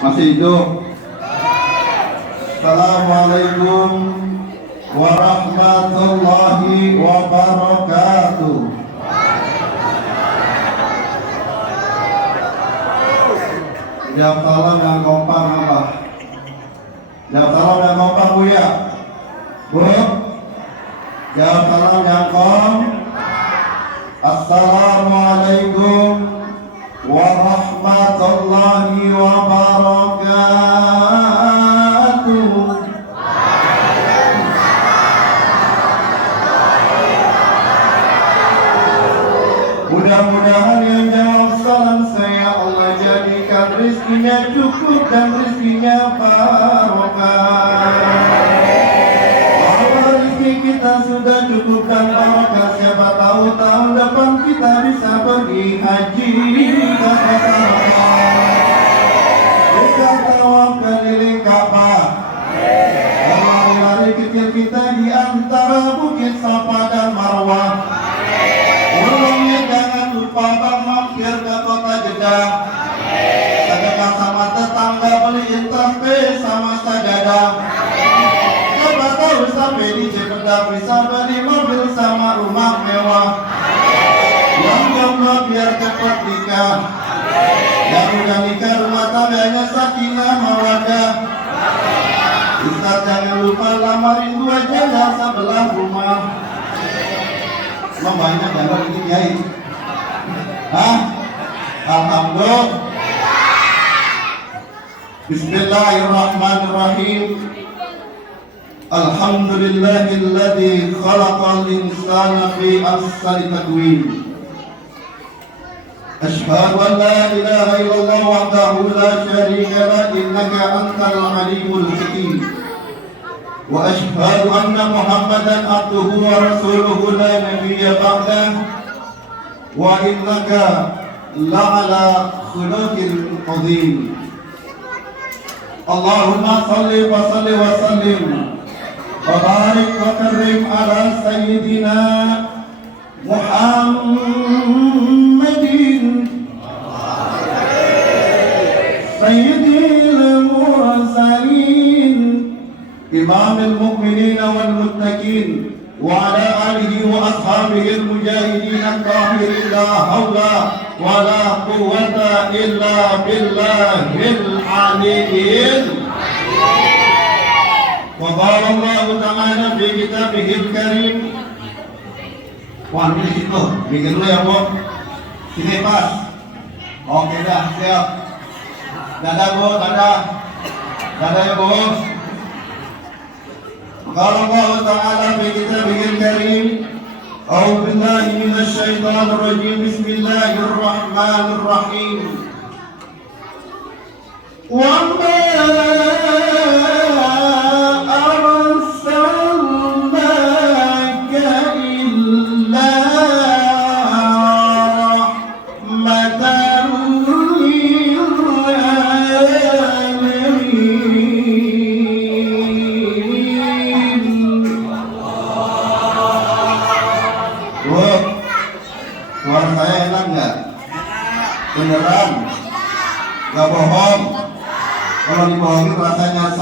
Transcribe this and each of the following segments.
Masih hidup? Assalamualaikum warahmatullahi wabarakatuh. Jawab salam yang kompak apa? Jawab salam yang kompak Bu ya? Bu? Jawab salam yang kompak. Assalamualaikum warahmatullahi wabarakatuh. Mudah-mudahan yang jawab salam saya Allah jadikan rizkinya cukup dan rizkinya barokah. Kalau rizki kita sudah cukup dan barokah, siapa tahu tahun depan kita bisa pergi haji. Kita tawaf keliling Ka'bah. Lari-lari kecil kita di antara Bukit Safa dan Marwah. Pulangnya jangan lupa bang mampir ke kota Jeddah. Sedekah sama tetangga, beliin tasbih sama sajadah. Siapa tahu sampai di Jeddah bisa beli mobil sama rumah mewah. Yang jomblo biar cepat nikah, yang udah nikah rumah tangganya sakinah mawaddah. Ustaz jangan lupa lamarin dua janda sebelah rumah. Banyak jalan ini kiai. Hah? Alhamdulillah. Bismillahirrahmanirrahim. Alhamdulillahilladzi khalaqal insana fi ahsani taqwim. Asyhadu an la ilaha illallah wahdahu la syarika lahu innaka antal alimul hakim. وأشهد أن محمدا عبده ورسوله لا نبي بعده وإنك لعلى خلق عظيم. اللهم صل وسلم وبارك وكرم على سيدنا محمد سيد المرسلين إمام المؤمنين والمتقين وعلى آله وأصحابه المجاهدين الطاهرين لا حول ولا قوة إلا بالله العلي. وقال الله تعالى في كتابه الكريم. Wah, ini situ, bikin dulu ya Bu. Sini pas. Oke dah, siap. Dadah Bu, dadah. Dadah ya Bu. قال الله تعالى في كتابه الكريم أعوذ بالله من الشيطان الرجيم بسم الله الرحمن الرحيم وما أرسلناك إلا رحمة Suara saya enak nggak? Beneran? Nggak bohong? Kalau dibohongin rasanya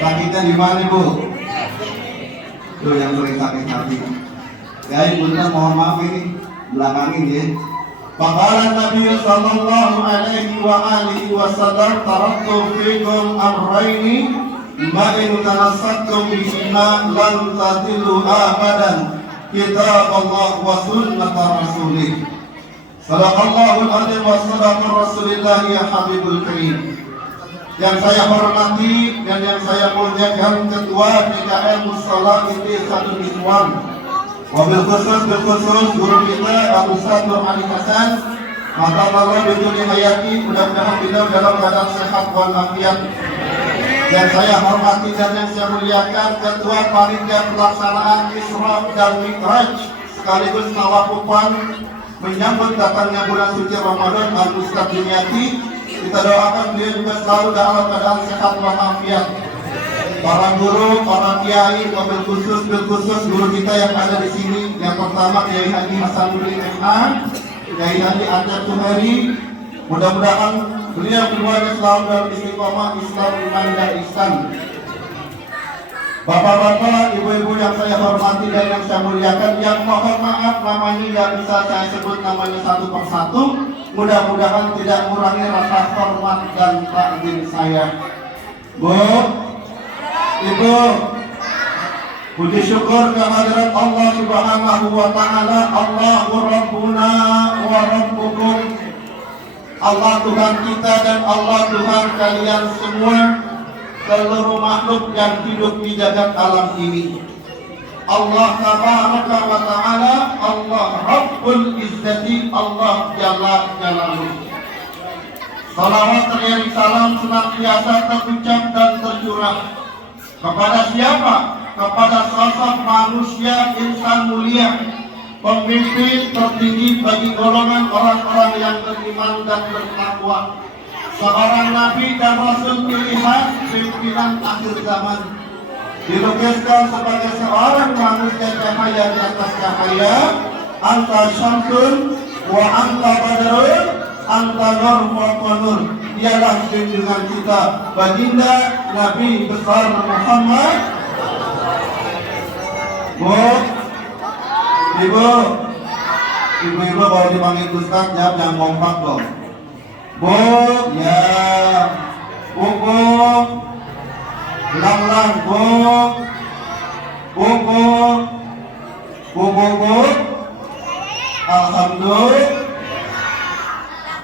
sakitnya di mana Bu? Tuh yang sering sakit-sakit. Guys, bener mohon maaf ini belakangin ya. Faqala Nabi sallallahu alaihi wa alihi wasallam taraktu fikum amrayni ma in tanassaktum bihima lan tadillu abadan. Kitab Allah wa sunnah Rasulih. Sadaqallahul azim wa sadaqar Rasulillah ya Habibul Karim. Yang saya hormati dan yang saya muliakan Ketua PKN Mushola Ittihaadul Ikhwan. Wabil khusus guru kita Abu Ustaz Nur Ali Hasan. Mata Allah biduni hayati, mudah-mudahan beliau dalam keadaan sehat walafiat. Dan saya hormati dan yang saya muliakan Ketua Panitia Pelaksanaan Isra dan Mi'raj sekaligus tawafufan menyambut datangnya bulan suci Ramadan Al-Ustaz Dimyati. Kita doakan beliau juga selalu dalam keadaan sehat walafiat. Para guru, para kiai, bil khusus guru kita yang ada di sini. Yang pertama Kiai Haji Hasanuddin MA, Kiai Haji Acep Tuhari. Mudah-mudahan Beliau keduanya selalu dalam istiqomah Islam, iman dan ihsan. Bapak-bapak, ibu-ibu yang saya hormati dan yang saya muliakan, yang mohon maaf namanya tidak bisa saya sebut namanya satu persatu. Mudah-mudahan tidak mengurangi rasa hormat dan takzim saya. Bu, Ibu, puji syukur kehadirat Allah Subhanahu wa taala. Allahu Rabbuna wa Rabbukum. Allah Tuhan kita dan Allah Tuhan kalian semua, seluruh makhluk yang hidup di jagat alam ini. Allah Tabaraka wa Ta'ala, Allah Rabbul Izzati, Allah Jalla Jalaluhu. Salawat dan salam senantiasa terucap dan tercurah kepada siapa? Kepada sosok manusia insan mulia, pemimpin tertinggi bagi golongan orang-orang yang beriman dan bertakwa, seorang nabi dan rasul pilihan, pimpinan akhir zaman, dilukiskan sebagai seorang manusia cahaya di atas cahaya. Anta syamsun wa anta badrun, anta nur wa nur. Dialah junjungan kita, baginda Nabi besar Muhammad. Bu, ibu-ibu kalau dipanggil Ustaz jangan kompak dong. Bu, ya, bu, ulang-ulang, bu. Alhamdulillah.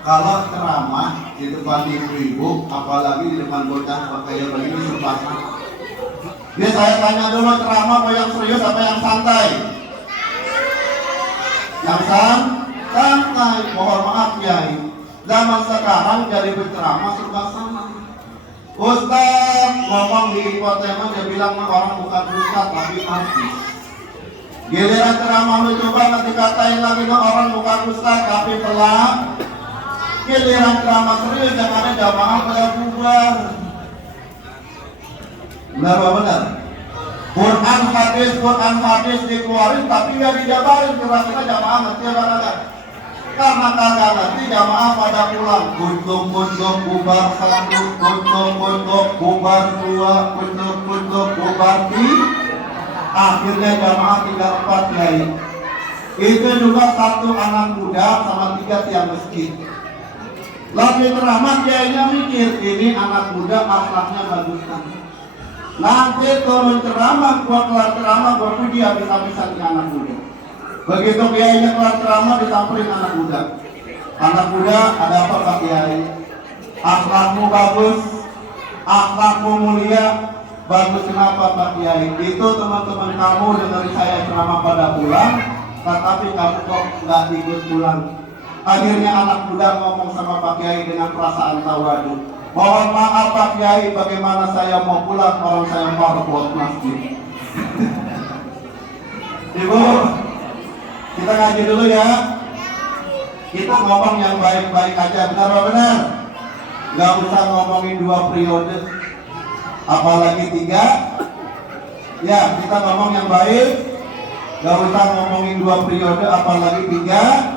Kalau ceramah di depan ibu-ibu, apalagi di depan bocah kayak begini serba salah. Ini saya tanya dulu, ceramah mau yang serius apa yang santai? Yang santai. Mohon maaf Kiai, zaman sekarang jadi berceramah serba salah. Ustaz ngomong di hipotema, dia bilang orang bukan ustaz tapi artis. Giliran ceramah lu coba nggak dikatain lagi orang bukan ustaz tapi pelak. Giliran ceramah serius yang ada jamaah pada bubar. Benar apa benar? Quran hadis dikeluarin tapi nggak dijabarin, kira-kira jamaah ngerti apa enggak? Karena kagak ngerti jamaah pada pulang. Kuntung bubar satu, kuntung bubar dua, kuntung bubar tiga. Akhirnya jamaah 3-4 Kiai. Itu juga satu anak muda sama 3 tiang masjid. Lagi ceramah Kiainya mikir, ini anak muda akhlaknya bagus kan. Nanti turun ceramah, gua kelar ceramah, gua puji habis-habisan ke anak muda. Begitu Kiainya kelar ceramah, disamperin anak muda. Anak muda, ada apa Pak Kiai? Akhlakmu bagus, akhlakmu mulia. Bagus, kenapa Pak Kiai? Itu teman-teman kamu dengar saya ceramah pada pulang, tetapi kamu kok nggak ikut pulang. Akhirnya anak muda ngomong sama Pak Kiai dengan perasaan tawadu. Mohon maaf Pak Kiai, bagaimana saya mau pulang kalau saya mau buat masjid. Ibu, kita ngaji dulu ya. Kita ngomong yang baik-baik aja, benar apa benar? Gak usah ngomongin 2 periode, apalagi 3. Ya, kita ngomong yang baik. Gak usah ngomongin 2 periode, apalagi 3.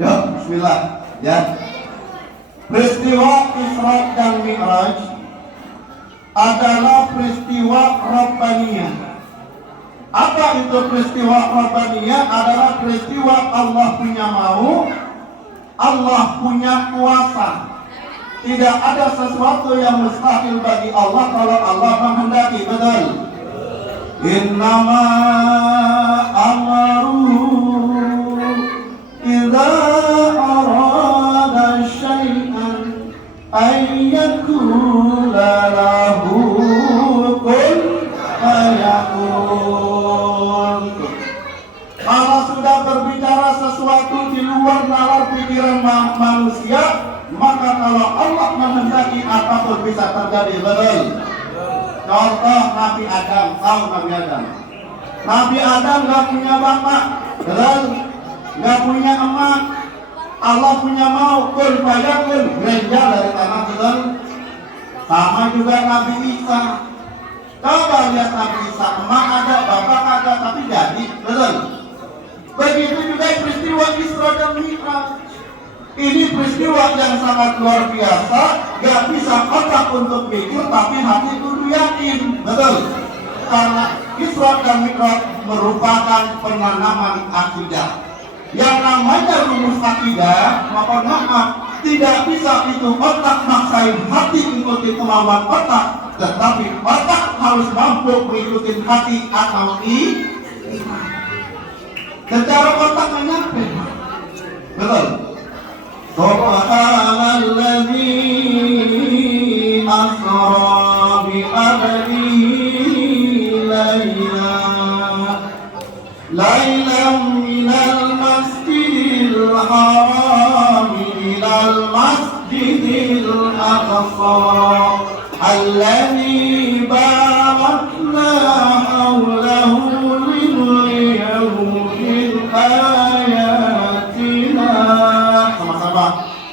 Yuk, bismillah ya. Peristiwa Isra dan Mi'raj adalah peristiwa Rabbaniyah. Apa itu peristiwa Rabbaniyah? Adalah peristiwa Allah punya mau, Allah punya kuasa. Tidak ada sesuatu yang mustahil bagi Allah kalau Allah menghendaki, betul? Innama amruhu idza arada syai'an ayyakula lahu kun fayakun. Kalau sudah berbicara sesuatu di luar nalar pikiran manusia, maka kalau Allah menghendaki apapun bisa terjadi, betul? Contoh Nabi Adam, tahu Nabi Adam? Nabi Adam gak punya bapak, betul? Gak punya emak. Allah punya mau, kun fayakun, gereja dari tanah, betul? Sama juga Nabi Isa. Coba lihat Nabi Isa, emak ada, bapak ada, tapi jadi, betul? Begitu juga peristiwa Isra dan Mi'raj. Ini peristiwa yang sangat luar biasa. Gak bisa otak untuk mikir, tapi hati kudu yakin. Betul? Karena Isra dan Mi'raj merupakan penanaman akidah. Yang namanya rumus akidah, mohon maaf, tidak bisa itu otak maksain hati ikuti kemauan otak, tetapi otak harus mampu mengikuti hati atau iman. Secara otak menyampai. Betul? Subhanalladzi asra bi abdihi laylan minal masjidil haram ilal masjidil aqsa alladzi barakna hawlahu linuriyahu min ayatina.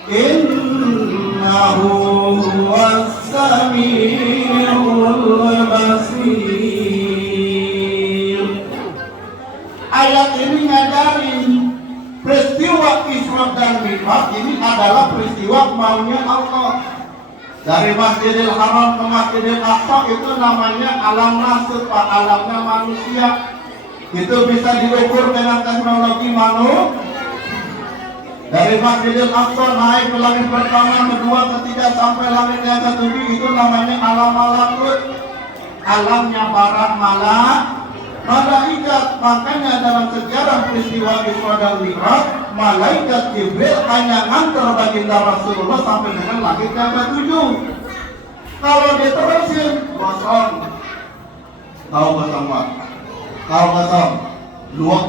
Innahu huwas samiul basir. Ayat ini ngajarin peristiwa Isra dan Mi'raj ini adalah peristiwa maunya Allah. Dari Masjidil Haram ke Masjidil Aqsa itu namanya alam nasib, alamnya manusia. Itu bisa diukur dengan teknologi manusia. Dari Masjidil Aqsa naik ke langit pertama, kedua, ketiga sampai langit yang ketujuh, itu namanya alam malakut, alamnya para malaikat. Makanya dalam sejarah peristiwa Isra dan Mi'raj, malaikat Jibril hanya ngantar baginda Rasulullah sampai dengan langit yang ketujuh. Kalau diterusin kosong, tahu kosong Pak? Tahu kosong, luak.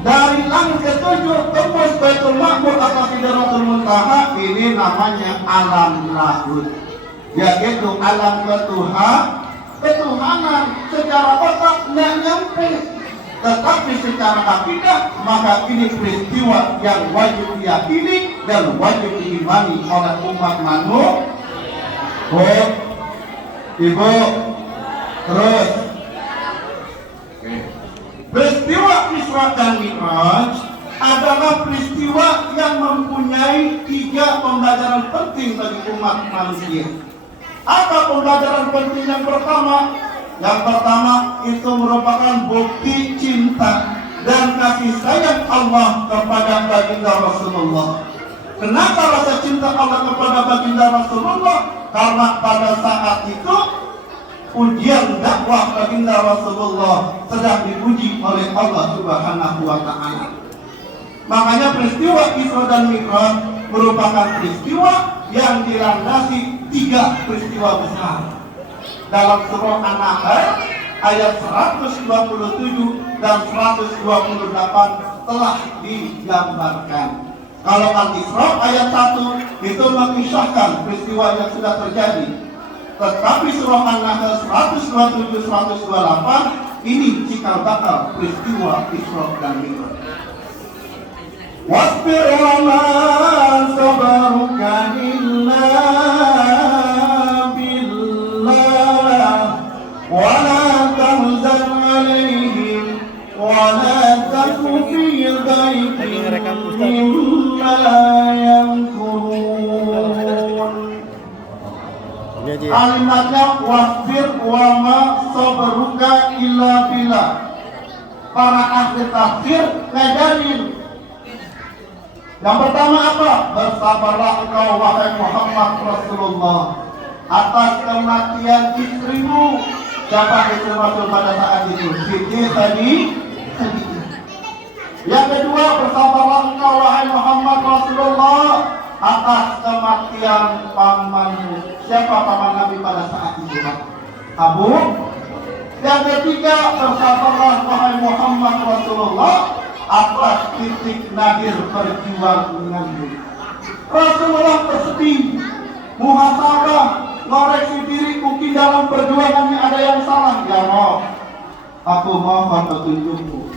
Dari langit ketujuh tembus Baitul Ma'mur atau Sidratul Muntaha, ini namanya alam lahud, yaitu alam ketuhanan. Secara otak nggak nyampe, tetapi secara akidah maka ini peristiwa yang wajib diyakini dan wajib diimani oleh umat manusia. Bu, Ibu, terus peristiwa Isra dan Mi'raj adalah peristiwa yang mempunyai 3 pembelajaran penting bagi umat manusia. Apa pembelajaran penting yang pertama? Yang pertama itu merupakan bukti cinta dan kasih sayang Allah kepada baginda Rasulullah. Kenapa rasa cinta Allah kepada baginda Rasulullah? Karena pada saat itu ujian dakwah baginda Rasulullah sedang diuji oleh Allah Subhanahu wa Ta'ala. Makanya peristiwa Isra dan Mi'raj merupakan peristiwa yang dilandasi 3 peristiwa besar. Dalam surah An-Nahl ayat 127 dan 128 telah digambarkan. Kalau Al-Isra ayat 1 itu mengisahkan peristiwa yang sudah terjadi. Tetapi surah An-Nahl 127-128 ini cikal bakal peristiwa Isra dan Mi'raj. Wasbir wa ma sabaruka illa billah wa la tahzan alaihim wa la taku fi dhaiqin mimma yamkurun. Kalimatnya wasbir wa ma sabruka illa billah. Para ahli tafsir ngajarin yang pertama apa? Bersabarlah engkau wahai Muhammad Rasulullah atas kematian istrimu. Siapa istri Rasul pada saat itu? Siti Khadijah. Yang kedua, bersabarlah engkau wahai Muhammad Rasulullah atas kematian pamanmu. Siapa paman Nabi pada saat itu? Abu. Yang ketiga, bersabarlah wahai Muhammad Rasulullah atas titik nadir perjuanganmu. Rasulullah bersedih, muhasabah, ngoreksi diri, mungkin dalam perjuangannya ada yang salah. Ya Allah, aku mohon petunjukmu,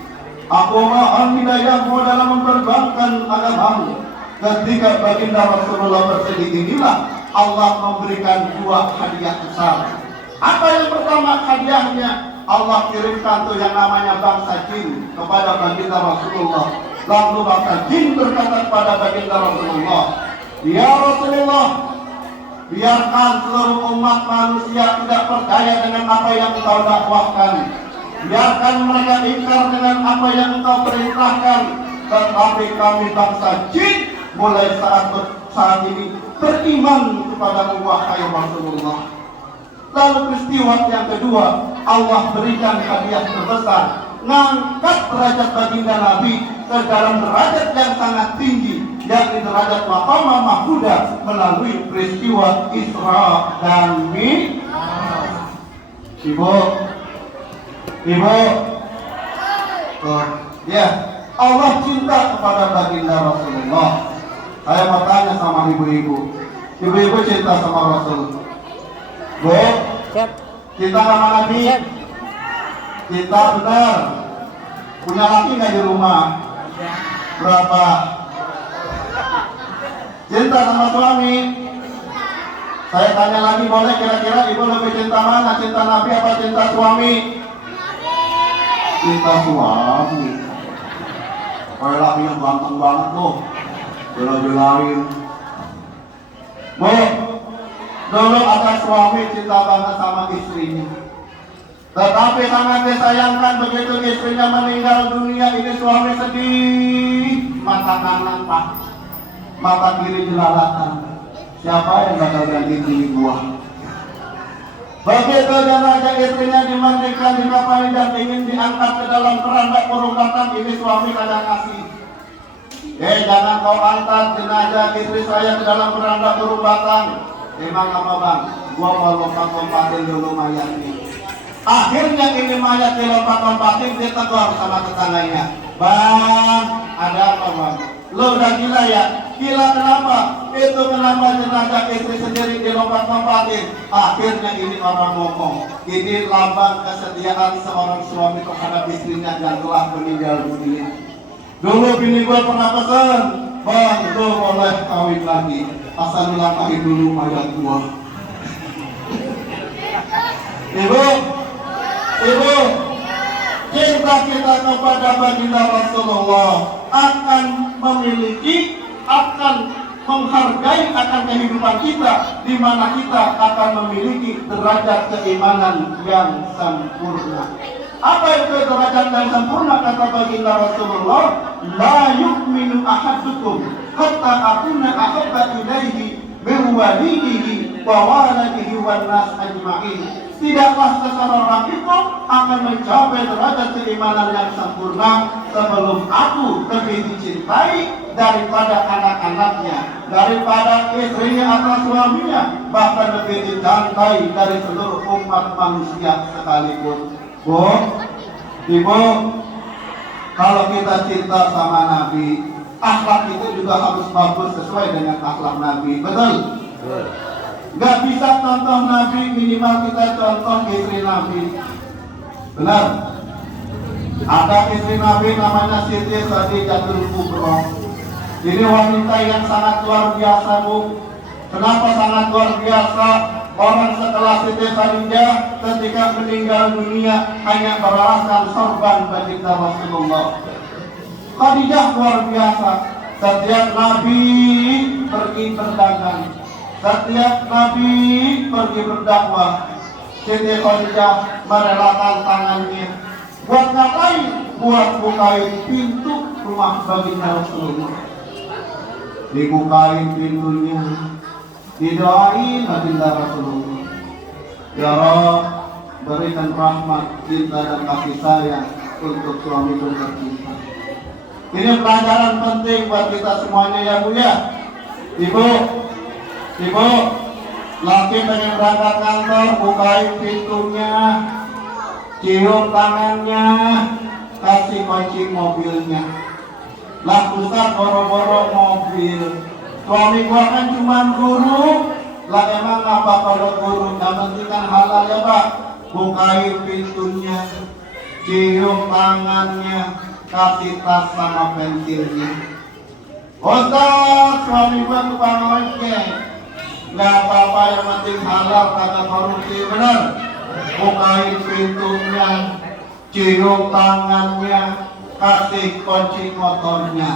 aku mohon hidayahmu dalam memperjuangkan agamamu. Ketika baginda Rasulullah bersedih inilah Allah memberikan 2 hadiah besar. Apa yang pertama hadiahnya? Allah kirimkan tuh yang namanya bangsa jin kepada baginda Rasulullah. Lalu maka jin berkata kepada baginda Rasulullah, ya Rasulullah, biarkan seluruh umat manusia tidak percaya dengan apa yang engkau dakwahkan, biarkan mereka ingkar dengan apa yang engkau perintahkan, tetapi kami bangsa jin mulai saat ini beriman kepada wahai Rasulullah. Lalu peristiwa yang kedua, Allah berikan hadiah terbesar, ngangkat derajat baginda Nabi ke dalam derajat yang sangat tinggi, yakni derajat Maqamah Mahmudah melalui peristiwa Isra dan Mi'raj. Ibu, ya, Allah cinta kepada baginda Rasulullah. Saya mau tanya sama ibu-ibu cinta sama Rasul? Bu, cinta sama Nabi? Cinta benar. Punya laki nggak di rumah? Berapa? Cinta sama suami? Saya tanya lagi, boleh kira-kira ibu lebih cinta mana? Cinta Nabi apa cinta suami? Cinta suami. Kayak laki yang ganteng banget tuh, bela-belain. Bu, dulu ada suami cinta banget sama istrinya, tetapi sangat disayangkan begitu istrinya meninggal dunia. Ini suami sedih, mata kanan pak, mata kiri jelalatan. Siapa yang bakal ganti diri gua? Begitu jenazah istrinya dimandikan, dikafani dan ingin diangkat ke dalam keranda perubatan, ini suami kadang kasih, jangan kau angkat jenazah istri saya ke dalam keranda perubatan. Emang apa bang? Gua mau lompat-lompatin dulu mayatnya. Akhirnya ini mayat dilompat-lompatin, dia tegur sama tetangganya, bang, ada apa bang? Lo udah gila ya? Gila kenapa? Itu kenapa jenazah istri sendiri dilompat-lompatin? Akhirnya ini orang ngomong, ini lambang kesetiaan seorang suami terhadap istrinya yang telah meninggal dunia. Dulu bini gue pernah pesan, bang, lo boleh kawin lagi, asal dilangkahi dulu mayat gua. Ibu, cinta kita kepada baginda Rasulullah akan memiliki, akan menghargai akan kehidupan kita, di mana kita akan memiliki derajat keimanan yang sempurna. Apa itu derajat yang sempurna? Kata baginda Rasulullah, la yu'minu ahadukum hatta akuna ahabba ilaihi min walidihi wa waladihi wan nas ajma'in. Tidaklah seseorang itu akan mencapai derajat keimanan yang sempurna sebelum aku lebih dicintai daripada anak-anaknya, daripada istrinya atau suaminya, bahkan lebih dicintai dari seluruh umat manusia sekalipun. Bu, ibu, kalau kita cinta sama Nabi, akhlak itu juga harus bagus sesuai dengan akhlak Nabi. Betul? Gak bisa contoh Nabi, minimal kita contoh istri Nabi. Benar? Ada istri Nabi namanya Siti Khadijatul Kubra. Ini wanita yang sangat luar biasa, Bu. Kenapa sangat luar biasa? Orang setelah Siti Khadijah ketika meninggal dunia hanya beralaskan sorban baginda Rasulullah. Khadijah luar biasa. Setiap Nabi pergi berdagang, setiap Nabi pergi berdakwah, Siti Khadijah merelakan tangannya. Buat ngapain? Buat bukain pintu rumah baginda Rasulullah. Dibukain pintunya, didoain baginda Rasulullah, ya Rabb, berikan rahmat, cinta dan kasih sayang untuk suami tercinta. Ini pelajaran penting buat kita semuanya ya Bu ya. Ibu, laki pengen berangkat kantor, bukain pintunya, cium tangannya, kasih kunci mobilnya. Lah Ustaz boro-boro mobil, suami gua kan cuma guru. Lah emang apa kalau guru? Yang penting kan halal ya Pak. Bukain pintunya, cium tangannya, kasih tas sama pensilnya. Ustaz, suami gua tukang ojek, nggak apa-apa, yang penting halal, kata korupsi. Benar? Bukain pintunya, cium tangannya, kasih kunci motornya.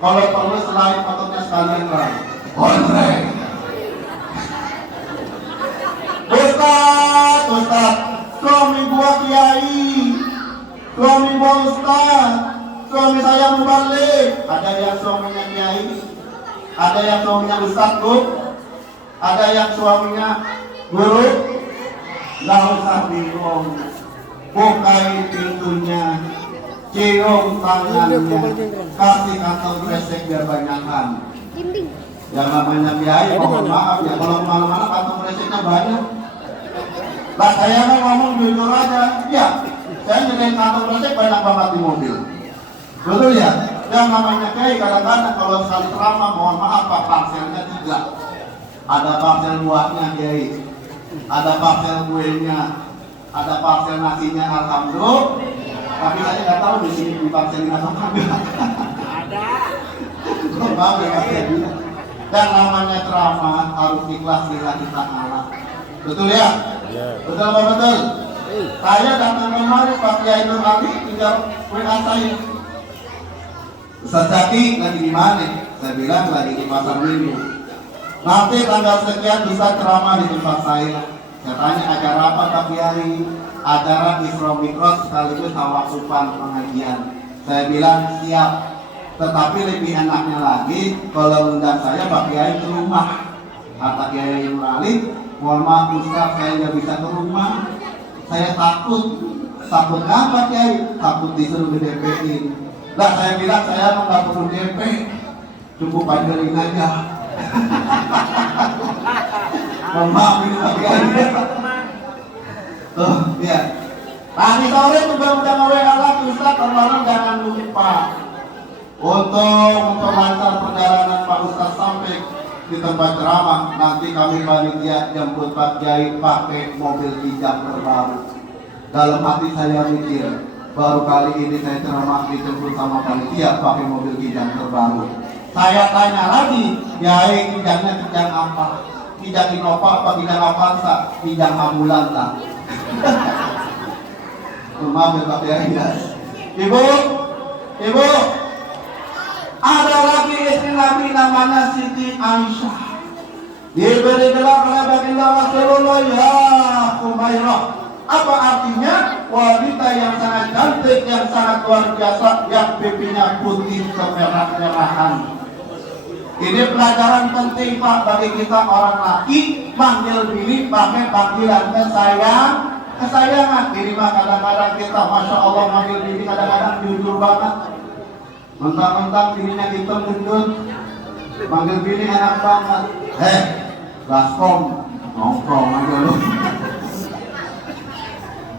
Kalau perlu selain motornya sekalian lah. Kontrek. Ustaz, suami gua kiai, suami gua ustaz, suami saya mubalik. Ada yang suaminya kiai, ada yang suaminya ustaz bu, ada yang suaminya guru. Nggak usah bingung, bukain pintunya, cium tangannya, kasih kantong kresek biar banyakan. Yang namanya kiai, mohon maaf ya, kalau kemana-mana kantong kreseknya banyak. Lah saya kan ngomong jujur aja, ya saya nyediain kantong kresek banyak banget di mobil. Betul ya? Yang namanya kiai kadang-kadang kalau sekali ceramah, mohon maaf pak, parselnya 3. Ada parsel buahnya kiai, ada parsel kuenya, ada parsel nasinya, alhamdulillah. Tapi saya nggak tahu di sini di parselin apa enggak. Ada. Maaf ya Mas Edi. Dan namanya ceramah harus ikhlas lillahi ta'ala. Betul ya? Betul apa betul? Saya datang kemari Pak Kiai Nur Ali tinggal WA saya. Ustaz Zaki lagi di mana? Saya bilang lagi di pasar Minggu. Nanti tanggal sekian bisa ceramah di tempat saya. Saya tanya acara apa Pak Kiai? Acara Isra Mi'raj sekaligus tawakupan pengajian. Saya bilang siap. Tetapi lebih enaknya lagi kalau undang saya Pak Kiai ke rumah. Kata Kiai Nur Ali, mohon maaf Ustaz, saya nggak bisa ke rumah. Saya takut. Takut apa Kiai? Takut disuruh DP-in. Nah saya bilang saya nggak perlu DP, cukup panjalin aja. Mohon maaf ini Pak Kiai. Tuh, ya. Tadi sore juga udah nge-WA lagi Ustaz, tolong jangan lupa untuk memperlancar perjalanan Pak Ustaz sampai di tempat ceramah. Nanti kami panitia jemput Pak Kiai pakai mobil kijang terbaru. Dalam hati saya mikir, baru kali ini saya ceramah dijemput sama panitia pakai mobil kijang terbaru. Saya tanya lagi, Kiai kijangnya kijang apa? Kijang Innova apa kijang Avanza? Kijang Ambulansa. Maaf ya Pak Kiai. Ibu, ada lagi istri Nabi namanya Siti Aisyah. Diberi gelar oleh baginda Rasulullah ya Humairah. Apa artinya? Wanita yang sangat cantik, yang sangat luar biasa, yang pipinya putih kemerah-merahan. Ini pelajaran penting Pak bagi kita orang laki, manggil bini pakai panggilan kesayangan. Ini mah kadang-kadang kita Masya Allah manggil bini kadang-kadang jujur banget. Mentang-mentang bininya hitam gendut, manggil bini enak banget. Baskom, nongkrong aja lu.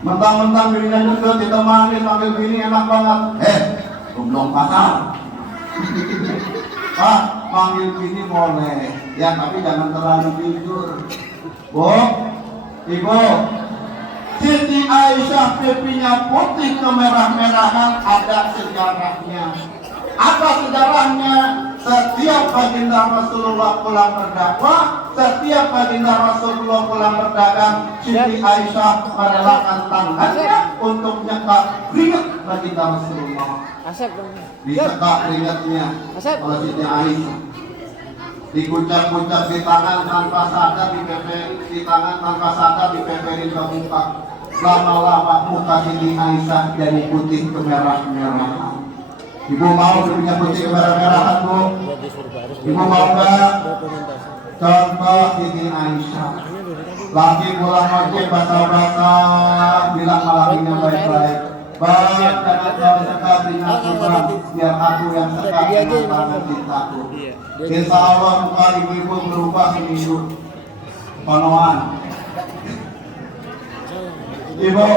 Mentang-mentang bininya gendut, kita manggil bini enak banget. Goblok pasar. Pak, manggil bini boleh, ya tapi jangan terlalu jujur. Bu, Ibu, Siti Aisyah pipinya putih kemerah-merahan ada sejarahnya. Apa sejarahnya? Setiap baginda Rasulullah pulang berdakwah, setiap baginda Rasulullah pulang berdagang, Siti Aisyah merelakan tangannya untuk nyetak keringat baginda Rasulullah. Disekat keringatnya oleh Siti Aisyah. Dikucap-kucap di tangan tanpa sadar, di tangan tanpa sadar dipeperin ke muka. Lama-lama muka Siti Aisyah jadi putih kemerah-merahan. Ibu mau punya putih kemerah-merahan Bu? Ibu mau nggak? Contoh Siti Aisyah. Laki pulang ojek basah-basah, bilang malahinya baik-baik. Bang, jangan kau sekat dengan aku bang, biar aku yang sekat dengan tangan cintaku. Insya Allah muka ibu-ibu berubah seminggu. Konoan. Ibu,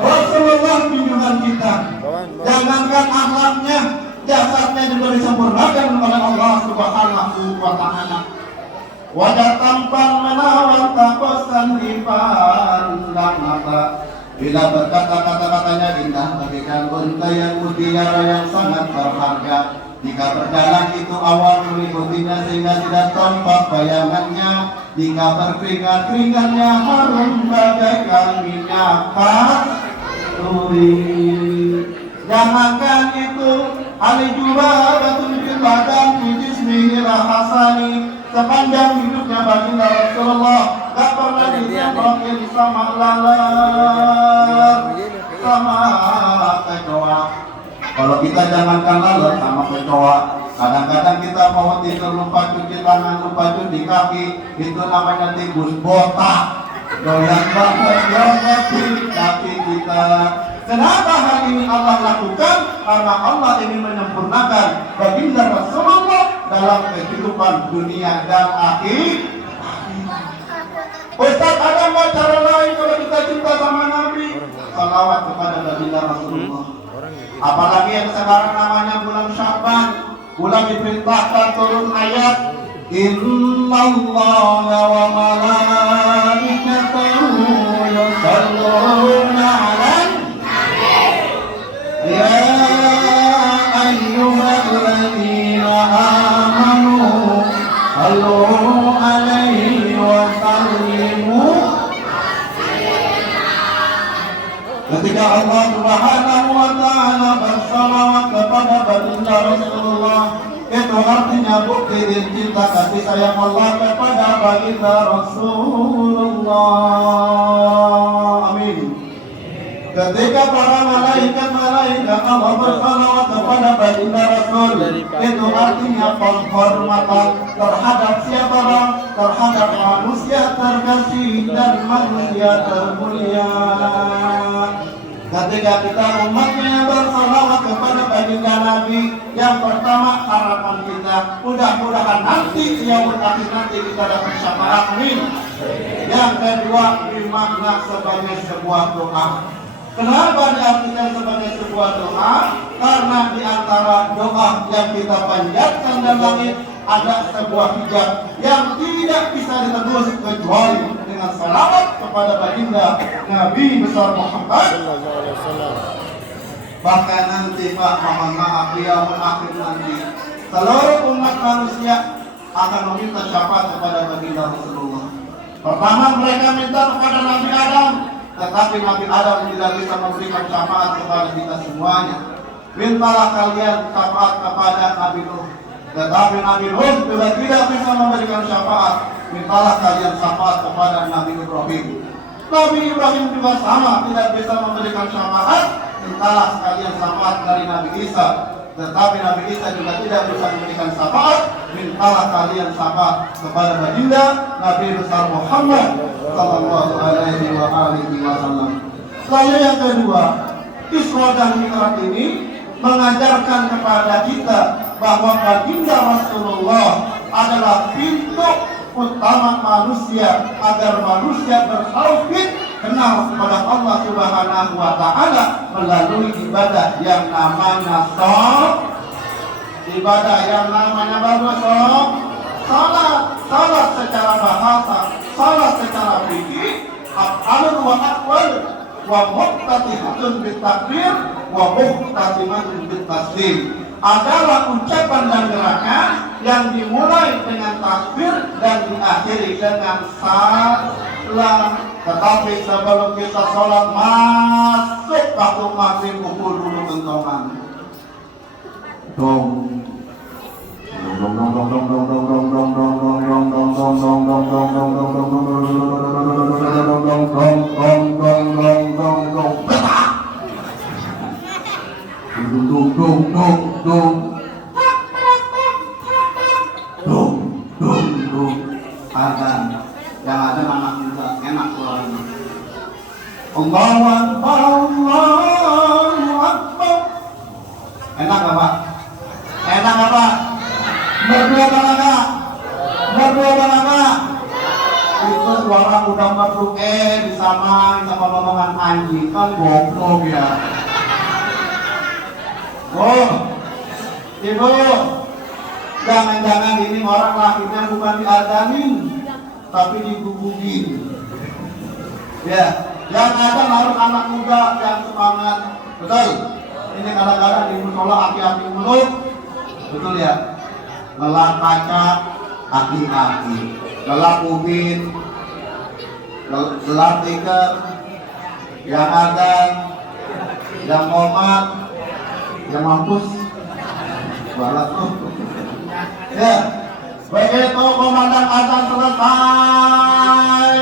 Rasulullah junjungan kita. Jangankan akhlaknya, jasadnya juga disempurnakan oleh Allah Subhanahu wa Ta'ala. Wajah tampan menawan tak bosan dipandang mata. Bila berkata kata-katanya indah bagaikan unta yang mutiara yang sangat berharga. Jika berjalan itu awal mengikutinya sehingga tidak tampak bayangannya. Jika berkeringat-keringatnya harum bagaikan minyak kasturi. Jangankan itu, al-jubabatun fil badan fi jismihi la hasani. Sepanjang hidupnya baginda Rasulullah gak pernah ditembakin sama lalat, sama kecoa. Kalau kita jangankan lalat sama kecoa, kadang-kadang kita mau tidur lupa cuci tangan, lupa cuci kaki, itu namanya tikus botak. Doyan banget di kaki kita. Kenapa hal ini Allah lakukan? Karena Allah ingin menyempurnakan baginda Rasulullah dalam kehidupan dunia dan akhir. Ustaz, ada nggak cara lain kalau kita cinta sama Nabi? Salawat kepada baginda Rasulullah. Apalagi yang sekarang namanya bulan Sya'ban, bulan diperintahkan turun ayat Innallaha wa malaikatahu yusholluna 'alan ya ayyuhalladzina amanu sallu 'alaihi wa sallimu. Ketika Allah Subhanahu wa ta'ala bersalawat kepada baginda Rasulullah, itu artinya bukti dan cinta kasih sayang Allah kepada baginda Rasulullah. Amin. Ketika para malaikat Allah bersalawat kepada baginda Rasul, itu artinya penghormatan terhadap siapa? Terhadap manusia terkasih dan manusia termulia. Ketika kita umatnya bersalawat kepada baginda Nabi, yang pertama harapan kita mudah-mudahan nanti yaumul akhir nanti kita dapat syafaat. Amin. Yang kedua dimakna sebagai sebuah doa. Kenapa diartikan sebagai sebuah doa? Karena di antara doa yang kita panjatkan dalam langit ada sebuah hijab yang tidak bisa ditebus kecuali dengan salawat kepada baginda Nabi besar Muhammad. Bahkan nanti Pak, mohon maaf, yaumul akhir nanti seluruh umat manusia akan meminta syafaat kepada baginda Rasulullah. Pertama mereka minta kepada Nabi Adam, tetapi Nabi Adam tidak bisa memberikan syafaat kepada kita semuanya. Mintalah kalian syafaat kepada Nabi Nuh, tetapi Nabi Nuh juga tidak bisa memberikan syafaat. Mintalah kalian syafaat kepada Nabi Ibrahim. Nabi Ibrahim juga sama, tidak bisa memberikan syafaat. Mintalah kalian syafaat dari Nabi Isa, tetapi Nabi Isa juga tidak bisa memberikan syafaat. Mintalah kalian syafaat kepada baginda Nabi besar Muhammad sallallahu alaihi wasallam. Lalu yang kedua, Isra dan Mi'raj ini mengajarkan kepada kita bahwa baginda Rasulullah adalah pintu utama manusia agar manusia bertauhid, kenal kepada Allah Subhanahu wa ta'ala melalui ibadah yang namanya ibadah yang namanya salat secara bahasa, salat secara fikih, af'alun wa aqwal wa muqtatihatun bitakbir wa muqtatimatun bitaslim, adalah ucapan dan gerakan yang dimulai dengan takbir dan diakhiri dengan salam. Tetapi sebelum kita sholat masuk waktu maghrib, pukul dulu kentongan. Dong. Azan. Yang ada anak muda enak suaranya. Allahu Akbar, Allahu Akbar. Enak gak Pak? Enak gak Pak? Berdua bangga. Berdua bangga. Itu suara udah masuk disamain sama omongan anjing, kan goblok ya. Oh, ibu, jangan-jangan ini orang lahirnya bukan diadanin, tapi digugugin. Ya, yang ada harus anak muda yang semangat. Betul. Ini kadang-kadang di musola aki-aki mulut. Betul ya. Ngelap kaca, aki-aki. Ngelap ubin, ngelap tiker, yang ada, yang komat, yang mampus balap tuh. Ya, begitu komandan azan selesai,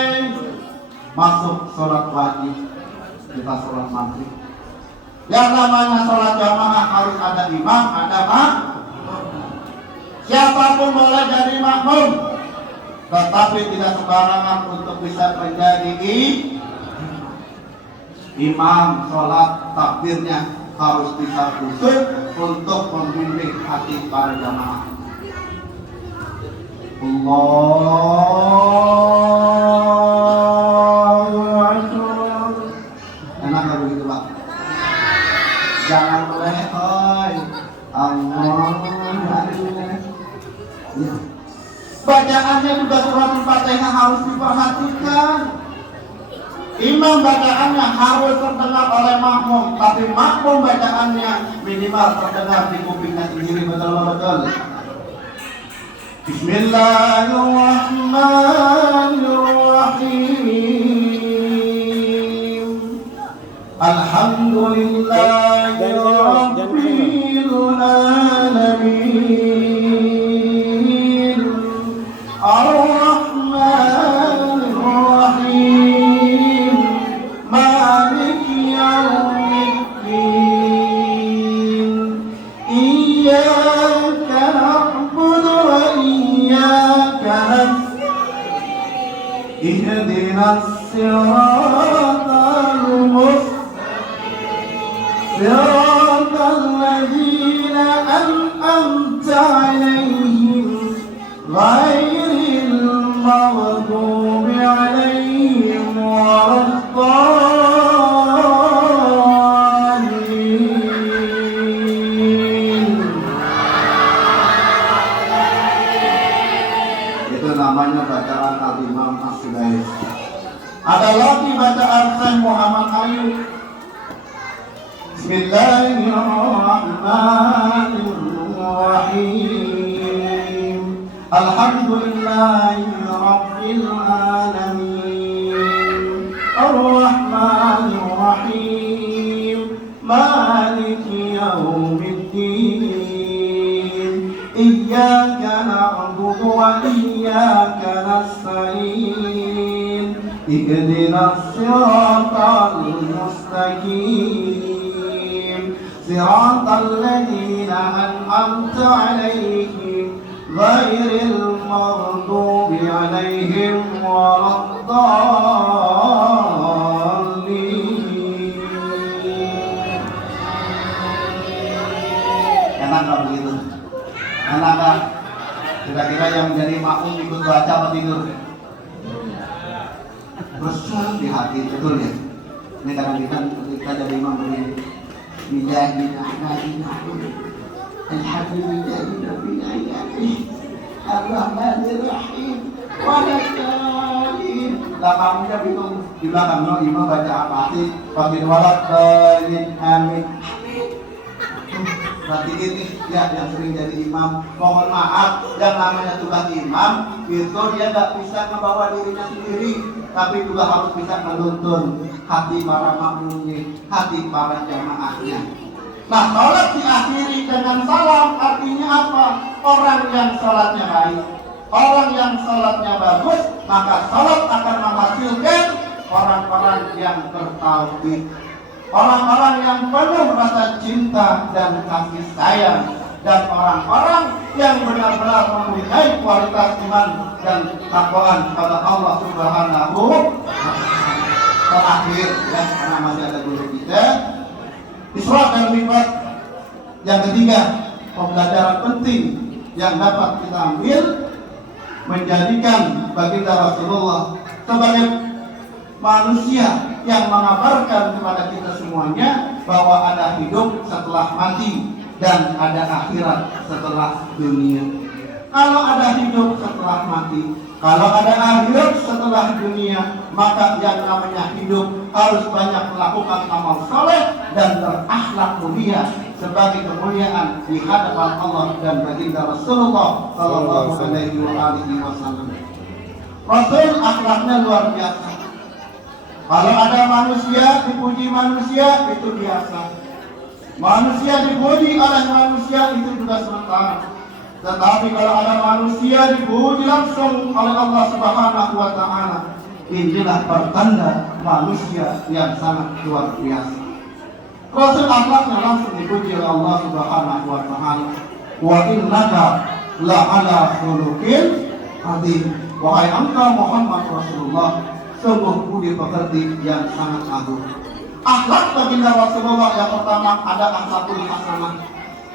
masuk sholat wajib, kita sholat maghrib. Yang namanya sholat jamaah harus ada imam, ada makmum. Siapapun boleh jadi makmum, tetapi tidak sembarangan untuk bisa menjadi imam. Sholat takbirnya harus bisa khusyuk untuk membimbing hati para jamaah. Allahu Akbar. Enak nggak begitu Pak? Jangan melehoi. Allah. Ya. Bacaannya juga surat Al-Fatihah harus diperhatikan. Imam bacaannya harus terdengar oleh makmum, tapi makmum bacaannya minimal terdengar di kupingnya sendiri, betul-betul. Bismillahirrahmanirrahim. Alhamdulillahi rabbil alamin. Ar-Rahmanir Rahim. Maliki yaumiddin. Iyyaka na'budu wa iyyaka nasta'in. Ihdinas siratal mustaqim. Siratal ladzina an'amta 'alaihim ghairil maghdubi 'alaihim waladdallin. Itu namanya bacaan Al-Imam As-Sudais. Ada lagi bacaan Syekh Muhammad Ayub. Bismillahirrahmanirrahim. Alhamdulillahi rabbil alamin. Ar-Rahmanir Rahim. Maliki yaumiddin. Iyyaka na'budu wa iyyaka nasta'in. Ihdinas siratal mustaqim. Siratal ladzina an'amta 'alaihim ghairil maghdubi 'alaihim waladdallin. Enak nggak begitu? Enak nggak? Kira-kira yang menjadi makmum ikut baca atau tidur? Besar di hati, betul ya? Ini kadang-kadang kita jadi imam begini. Alhamdulillahirrahmanirrahim. Waladdallin. Belakangnya bingung. Di belakang no imam baca apa sih? Pasti waladdallin. Amin. Berarti ini ya yang sering jadi imam. Mohon maaf, yang namanya tugas imam itu dia nggak bisa membawa dirinya sendiri, tapi juga harus bisa menuntun hati para makmumnya, hati para jamaahnya. Nah, sholat diakhiri dengan salam artinya apa? Orang yang sholatnya baik, orang yang sholatnya bagus, maka sholat akan menghasilkan orang-orang yang bertauhid, orang-orang yang penuh rasa cinta dan kasih sayang, dan orang-orang yang benar-benar mempunyai kualitas iman dan takwaan kepada Allah Subhanahu wa Ta'ala. Terakhir ya, karena masih ada guru kita, Isra dan Mi'raj yang ketiga, pembelajaran penting yang dapat kita ambil, menjadikan baginda Rasulullah sebagai manusia yang mengabarkan kepada kita semuanya bahwa ada hidup setelah mati dan ada akhirat setelah dunia. Kalau ada hidup setelah mati, kalau ada akhirat setelah dunia, maka yang namanya hidup harus banyak melakukan amal saleh dan berakhlak mulia sebagai kemuliaan di hadapan Allah dan baginda Rasulullah sallallahu alaihi wasallam. Rasul akhlaknya luar biasa. Kalau ada manusia dipuji manusia itu biasa. Manusia dipuji oleh manusia itu juga sementara. Tetapi kalau ada manusia dipuji langsung oleh Allah Subhanahu wa Ta'ala, inilah pertanda manusia yang sangat luar biasa. Rasul akhlaknya langsung dipuji oleh Allah Subhanahu wa Ta'ala. Wa innaka la ala khuluqin azim. Wahai engkau Muhammad Rasulullah, sungguh budi pekerti yang sangat agung. Akhlak baginda Rasulullah yang pertama ada akhlakul hasanah.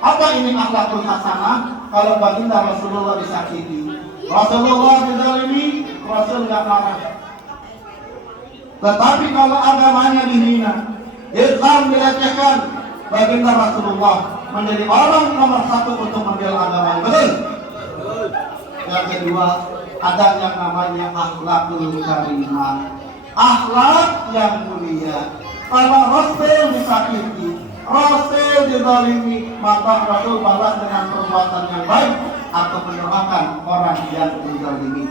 Apa ini akhlakul hasanah? Kalau baginda Rasulullah disakiti, Rasulullah dizalimi, Rasul nggak marah. Tetapi kalau agamanya dihina, Islam dilecehkan, baginda Rasulullah menjadi orang nomor satu untuk membela agama. Betul? Yang kedua, ada yang namanya akhlakul karimah, akhlak yang mulia. Kalau Rasul disakiti, Rasul dizalimi, maka Rasul balas dengan perbuatan yang baik atau mendoakan orang yang dizalimi.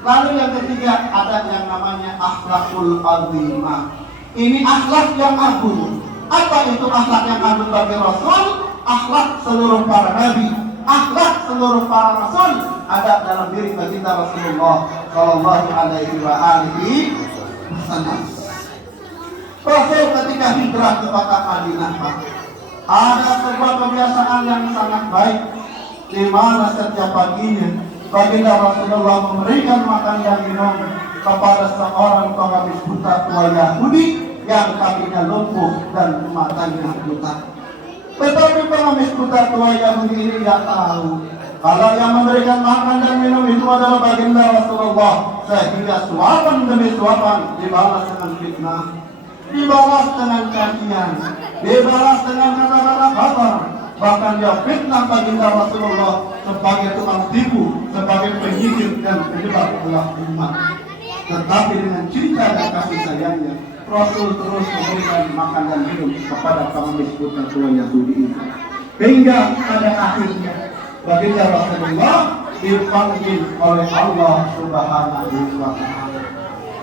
Lalu yang ketiga, ada yang namanya akhlakul azimah. Ini akhlak yang agung. Apa itu akhlak yang agung bagi Rasul? Akhlak seluruh para nabi, akhlak seluruh para rasul ada dalam diri baginda Rasulullah Sallallahu Alaihi Wasallam. Rasul ketika hijrah ke kota Madinah, ada sebuah kebiasaan yang sangat baik, di mana setiap paginya baginda Rasulullah memberikan makan dan minum kepada seorang pengemis buta tua Yahudi yang kakinya lumpuh dan matanya buta. Tetapi pengemis buta tua Yahudi ini tidak tahu kalau yang memberikan makan dan minum itu adalah baginda Rasulullah, sehingga suapan demi suapan dibalas dengan fitnah, dibalas dengan cacian, dibalas dengan kata-kata kasar. Bahkan dia fitnah baginda Rasulullah sebagai tukang tipu, sebagai penyihir dan penyebab ulah umat. Tetapi dengan cinta dan kasih sayangnya, Rasul terus memberikan makan dan minum kepada pengemis buta tua Yahudi itu. Hingga pada akhirnya baginda Rasulullah dipanggil oleh Allah Subhanahu wa Ta'ala.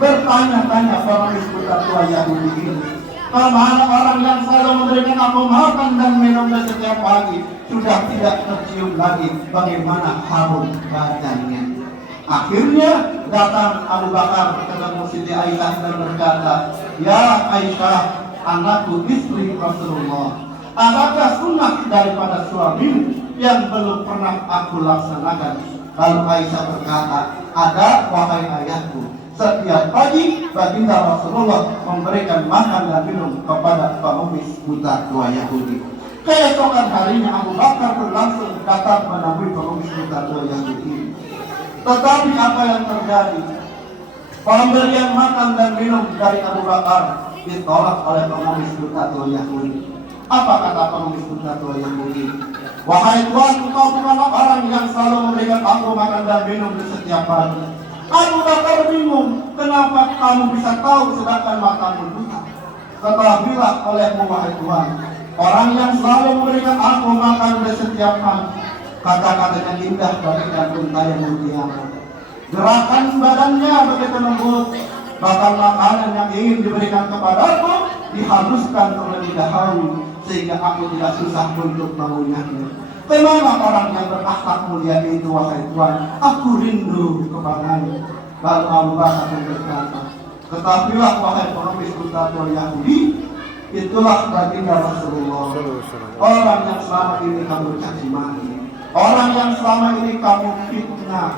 Bertanya-tanya pengemis buta tua Yahudi ini, kemana orang yang selalu memberikan aku makan dan minum setiap pagi, sudah tidak tercium lagi bagaimana harum badannya. Akhirnya datang Abu Bakar ketemu Siti Aisyah dan berkata, "Ya Aisyah, anakku istri Rasulullah, adakah sunnah daripada suamimu yang belum pernah aku laksanakan?" Lalu Aisyah berkata, "Ada, wahai ayahku. Setiap pagi baginda Rasulullah memberikan makan dan minum kepada pengemis buta tua Yahudi." Keesokan harinya Abu Bakar berlangsung datang menemui pengemis buta tua Yahudi. Tetapi apa yang terjadi? Pemberian makan dan minum dari Abu Bakar ditolak oleh pengemis buta tua Yahudi. Apa kata pengemis buta tua Yahudi? "Wahai Tuan, engkau bukanlah orang yang selalu memberikan aku makan dan minum di setiap pagi." Abu Bakar bingung, kenapa kamu bisa tahu sedangkan matamu buta? Ketahuilah olehmu wahai Tuhan, orang yang selalu memberikan aku makan di setiap pagi, kata-katanya indah bagaikan untayan mutiara. Gerakan badannya begitu lembut, bahkan makanan yang ingin diberikan kepadaku dihaluskan terlebih dahulu sehingga aku tidak susah untuk mengunyahnya. Kemana orang yang berakhlak mulia itu wahai Tuhan? Aku rindu kepadanya. Lalu Abu Bakar berkata, "Ketahuilah wahai pengemis buta tua Yahudi, itulah baginda Rasulullah, orang yang selama ini kamu caci maki, orang yang selama ini kamu fitnah,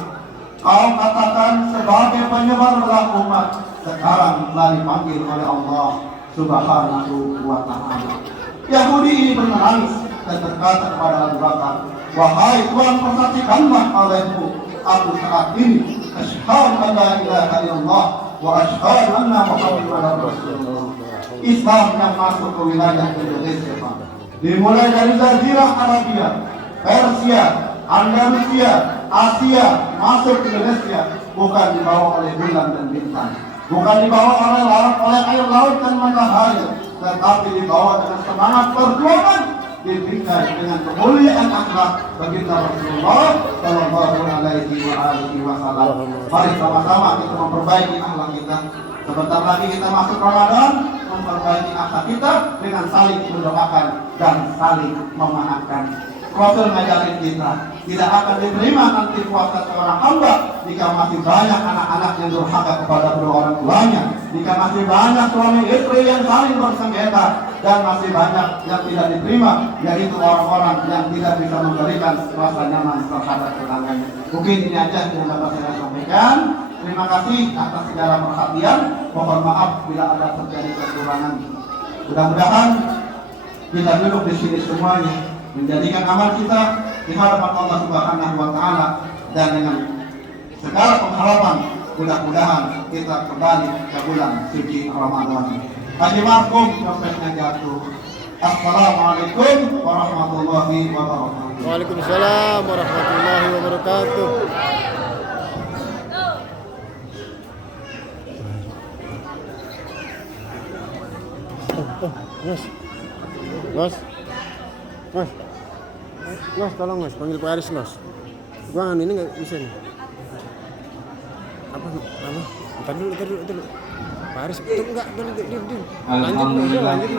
kau katakan sebagai penyebar belah umat, sekarang telah dipanggil oleh Allah Subhanahu wa Ta'ala." Yahudi ini menangis dan berkata kepada Abu Bakar, "Wahai Tuhan, persaksikanlah olehmu, aku saat ini asyhadu an la ilaha illallah wa asyhadu anna Muhammadar Rasulullah." Islam yang masuk ke wilayah Indonesia, Pak, dimulai dari Jazirah Arabia, Persia, Andalusia, Asia, masuk ke Indonesia bukan dibawa oleh bulan dan bintang, bukan dibawa oleh air laut dan matahari, tetapi dibawa dengan semangat perjuangan, dibingkai dengan kemuliaan akhlak baginda Rasulullah Sallallahu Alaihi Wasallam. Mari sama-sama kita memperbaiki akhlak kita. Sebentar lagi kita masuk Ramadan, memperbaiki akhlak kita dengan saling mendoakan dan saling memaafkan. Rasul ngajarin kita, tidak akan diterima nanti puasa seorang hamba jika masih banyak anak-anak yang durhaka kepada kedua orang tuanya, jika masih banyak suami istri yang saling bersengketa, dan masih banyak yang tidak diterima, yaitu orang-orang yang tidak bisa memberikan rasa nyaman terhadap tetangganya. Mungkin ini aja yang dapat saya sampaikan. Terima kasih atas segala perhatian. Mohon maaf bila ada terjadi kekurangan. Mudah-mudahan kita duduk di sini semuanya menjadikan amal kita di hadapan Allah Subhanahu wa Ta'ala, dan dengan segala pengharapan mudah-mudahan kita kembali ke bulan suci Ramadan. Haji marhum dompetnya jatuh. Assalamualaikum warahmatullahi wabarakatuh. Waalaikumsalam warahmatullahi wabarakatuh. Mas, tolong mas, panggil Pak Aris mas. Gua ini nggak bisa nih. Apa? Ntar dulu. Pak Aris, enggak, diam. Lanjut.